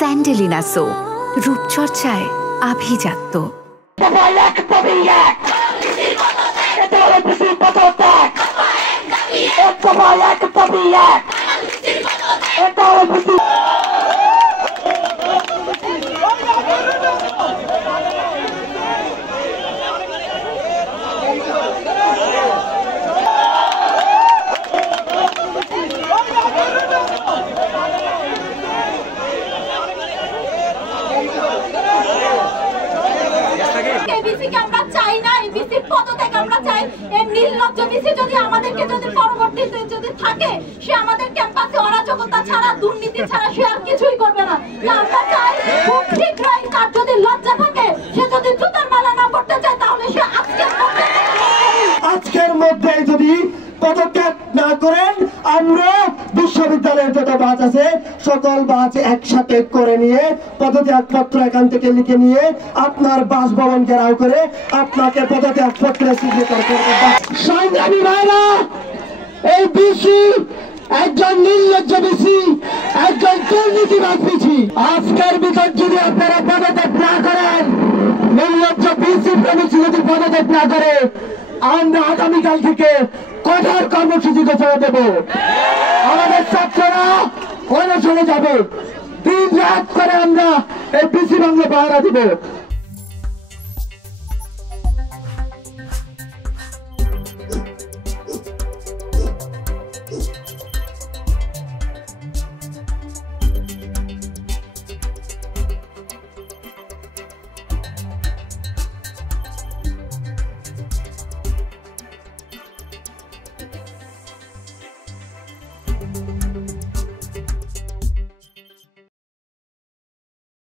Sandalina so রূপচর্চায় আভিজাত্য। পরবর্তীতে যদি থাকে সে আমাদের ক্যাম্পাসে অরাজকতা ছাড়া দুর্নীতি ছাড়া সে আর কিছুই করবে না। আমরা চাই খুব শীঘ্রই তার যদি লজ্জা থাকে সে যদি জুতার মালা না পড়তে চায় তাহলে সে আজকের মধ্যে যদি পদত্যাগ না করেন আমরা বিশ্ববিদ্যালয়ের যত বাস আছে সকল বাস একসাথে করে নিয়ে পদত্যাগ পত্র এখান থেকে লিখে নিয়ে আপনার বাসভবন ঘেরাও করে আপনাকে পদত্যাগ পত্র স্বীকৃত করবে। সংগ্রামী ভাইরা, এই বিসি একজন নির্লজ্জ বিসি, একজন দুর্নীতিবাদ বিসি। আজকের ভিতর যদি আপনারা পদত্যাগ না করেন, নির্লজ্জ বিসি প্রেমিসি যদি পদত্যাগ না করে, আমরা আগামীকাল থেকে কঠোর কর্মসূচি ঘোষণা দেব। আমাদের ছাত্ররা অনশনে যাবে, দিন রাত করে আমরা এই বিসি বাংলা পাহারা দিব।